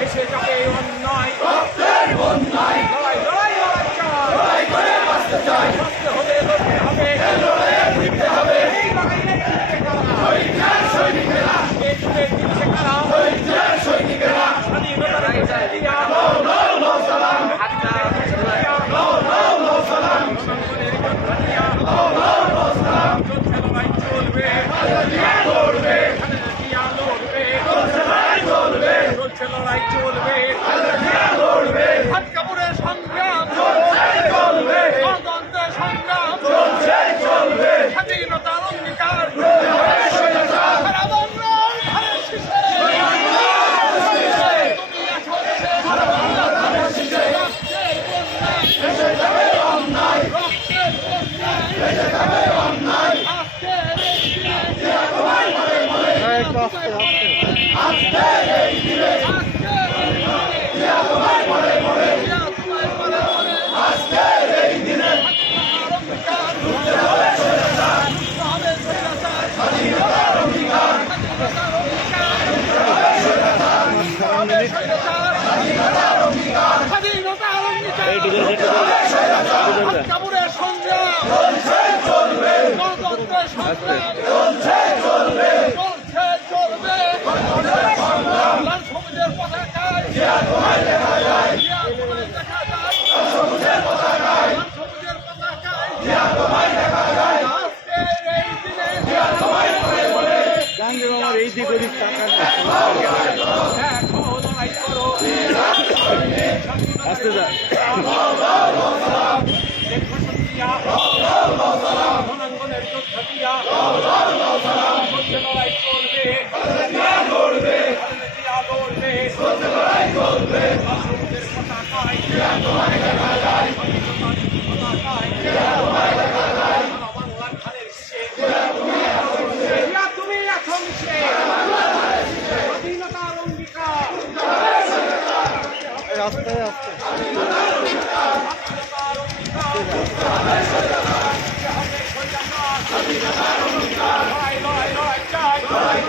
ভেসে যাবে অন্যায়, লড়াই লড়াই লড়াই চাই, লড়াই করে বাঁচতে চাই, বাঁচতে হলে লড়তে হবে, লড়াইয়ে জিততে হবে। এই লড়াইয়ে জিততে কারা? শহীদের সৈনিকেরা। এই যুগে জিতছে কারা? শহীদের সৈনিকেরা। স্বাধীনতার ঘোষণা দিয়া লো লো লো সালাম, স্বাধীনতার ঘোষণা দিয়া লো লো লো সালাম, জনগণের যোদ্ধা দিয়া লো লো লো সালাম। চলছে লড়াই চলবে, খালেদা জিয়া লড়বে, খালেদা জিয়া লড়বে, চলছে লড়াই চলবে, চলছে লড়াই চলবে, খালেদা জিয়া লড়বে। হাতকাপুরের সংগ্রাম চলছে চলবে, গণতন্ত্রের সংগ্রাম চলছে চলবে, স্বাধীনতার অঙ্গীকার চলবে স্বৈরাচার। সারা বাংলার ধানের শীষে তুমি আছো দেশে, সারা বাংলার ধানের শীষে রক্তের বন্যায় ভেসে যাবে অন্যায়, রক্তের বন্যায় ভেসে যাবে অন্যায়। আজকের এই দিনে জিয়া তোমায় মনে মনে, আজকের এই দিনে, আজকের এই দিনে জিয়া তোমায় মনে মনে, জিয়া তোমায় মনে মনে, আজকের এই দিনে স্বাধীনতার অঙ্গীকার ছুটতে হবে স্বৈরাচার, ছুটতে হবে স্বৈরাচার, স্বাধীনতার অঙ্গীকার, স্বাধীনতার অঙ্গীকার, ছুটতে হবে স্বৈরাচার, ছুটতে হবে স্বৈরাচার, স্বাধীনতার অঙ্গীকার, স্বাধীনতার অঙ্গীকার, ছুটতে হবে স্বৈরাচার। হাতকাপুরের সংগ্রাম চলছে চলবে, গণতন্ত্রের সংগ্রাম চলছে চলবে, চলছে চলবে, গণতন্ত্রের সংগ্রাম। লাল সবুজের পতাকায় জিয়া তোমায় দেখা যায়, জিয়া তোমায় দেখা যায়, লাল সবুজের পতাকায়, লাল সবুজের পতাকায় জিয়া তোমায় দেখা যায়। আজকের এই দিনে জিয়া তোমায় মনে মনে, গান্ধী বাবার এই দিক ওদিক টাকা দেখো লড়াই করো, আসতে যা দেখো সন্ধিয়া রণাঙ্গনের যোদ্ধা দিয়া চলছে লড়াই চলবে, খালেদা জিয়া লড়বে, খালেদা জিয়া লড়বে, চলছে লড়াই চলবে, সবুজের পতাকায় জিয়া তোমায় দেখা যায়, স্বাধীনতার পতাকায় জিয়া তোমায় দেখা যায়, সারা বাংলার ধানের শীষে জিয়া তুমি আছো মিশে, স্বাধীনতার অঙ্গীকার, আস্তে আস্তে লড়াই লড়াই লড়াই চাই, লড়াই